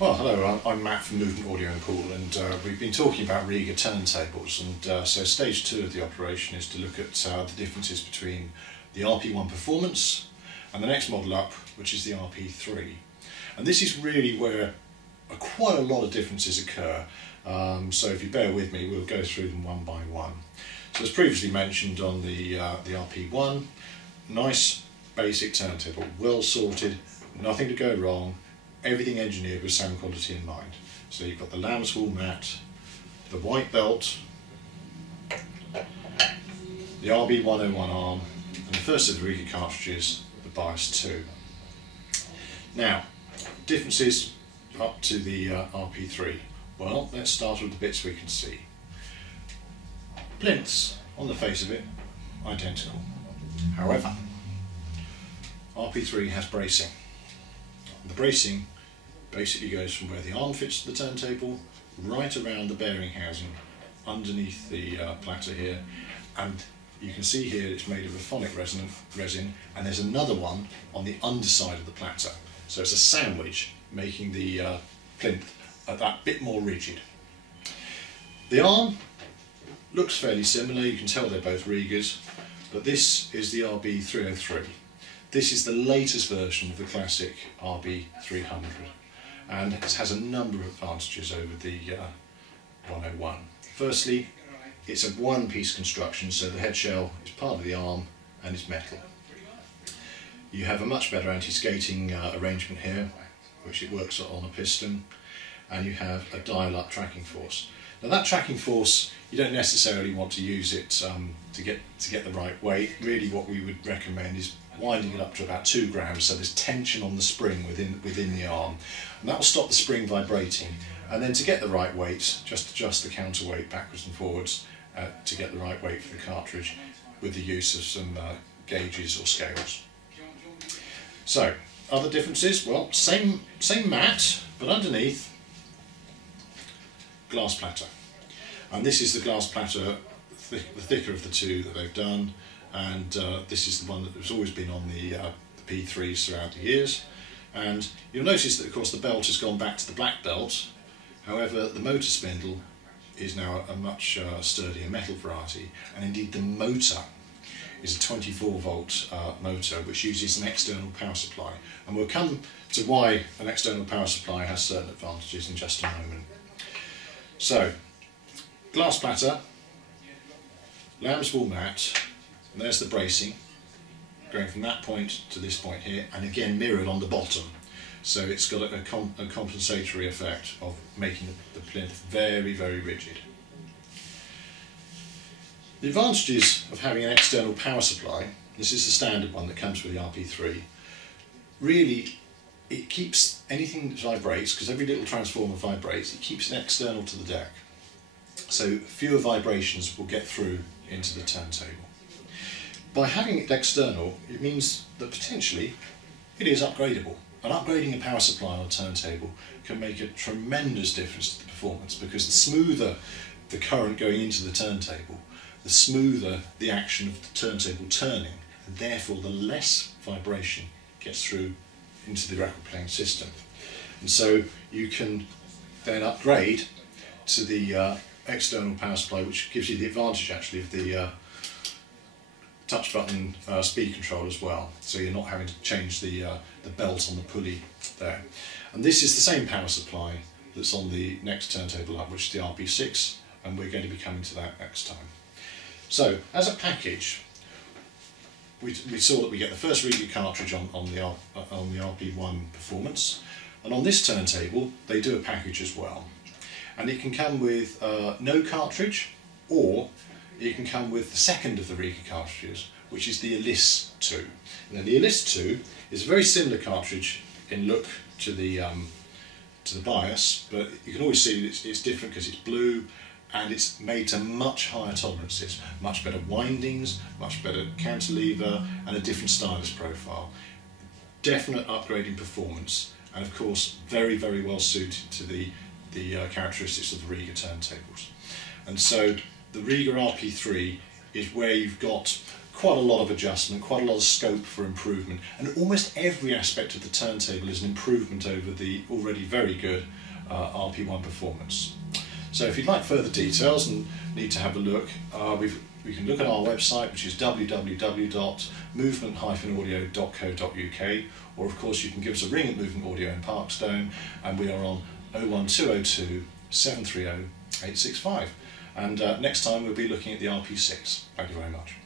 Well, hello, I'm Matt from Movement Audio and Poole, and we've been talking about Rega turntables, and so stage 2 of the operation is to look at the differences between the RP1 Performance and the next model up, which is the RP3. And this is really where quite a lot of differences occur, so if you bear with me, we'll go through them one by one. So as previously mentioned on the RP1, nice basic turntable, well sorted, nothing to go wrong, everything engineered with sound quality in mind. So you've got the lamb's wool mat, the white belt, the RB101 arm, and the first of the Rega cartridges, the bias 2. Now, differences up to the RP3. Well, let's start with the bits we can see. Plinths, on the face of it, identical. However, RP3 has bracing. The bracing basically goes from where the arm fits to the turntable right around the bearing housing underneath the platter here, and you can see here it's made of a phonic resin, and there's another one on the underside of the platter, so it's a sandwich making the plinth that bit more rigid. The arm looks fairly similar, you can tell they're both Regas, but this is the RB303. This is the latest version of the classic RB300, and it has a number of advantages over the 101. Firstly, it's a one-piece construction, so the head shell is part of the arm and is metal. You have a much better anti-skating arrangement here, which it works on a piston, and you have a dial-up tracking force. Now that tracking force, you don't necessarily want to use it to get the right weight. Really what we would recommend is winding it up to about 2 grams, so there's tension on the spring within the arm, and that will stop the spring vibrating. And then to get the right weight, just adjust the counterweight backwards and forwards to get the right weight for the cartridge with the use of some gauges or scales. So, other differences? Well, same mat, but underneath, glass platter. And this is the glass platter, the thicker of the two that they've done, and this is the one that has always been on the P3s throughout the years. And you'll notice that of course the belt has gone back to the black belt, however the motor spindle is now a much sturdier metal variety, and indeed the motor is a 24 volt motor which uses an external power supply, and we'll come to why an external power supply has certain advantages in just a moment. So, glass platter, lamb's wool mat, and there's the bracing going from that point to this point here, and again mirrored on the bottom, so it's got a compensatory effect of making the plinth very, very rigid. The advantages of having an external power supply, this is the standard one that comes with the RP3, really it keeps anything that vibrates, because every little transformer vibrates, it keeps it external to the deck, so fewer vibrations will get through into the turntable. By having it external, it means that potentially it is upgradable. And upgrading a power supply on a turntable can make a tremendous difference to the performance, because the smoother the current going into the turntable, the smoother the action of the turntable turning, and therefore the less vibration gets through into the record playing system. And so you can then upgrade to the external power supply, which gives you the advantage actually of the touch button speed control as well, so you're not having to change the belt on the pulley there. And this is the same power supply that's on the next turntable up, which is the RP6, and we're going to be coming to that next time. So as a package, we saw that we get the first Rega cartridge on the RP1 Performance, and on this turntable they do a package as well, and it can come with no cartridge, or it can come with the second of the Rega cartridges, which is the Elise 2. Now the Elise 2 is a very similar cartridge in look to the bias, but you can always see that it's different because it's blue, and it's made to much higher tolerances, much better windings, much better cantilever, and a different stylus profile. Definite upgrade in performance, and of course very, very well suited to the characteristics of the Rega turntables. And so the Rega RP3 is where you've got quite a lot of adjustment, quite a lot of scope for improvement, and almost every aspect of the turntable is an improvement over the already very good RP1 Performance. So if you'd like further details and need to have a look, you can look at our website, which is www.movement-audio.co.uk, or of course you can give us a ring at Movement Audio in Parkstone, and we are on 01202 730 865. And next time we'll be looking at the RP6. Thank you very much.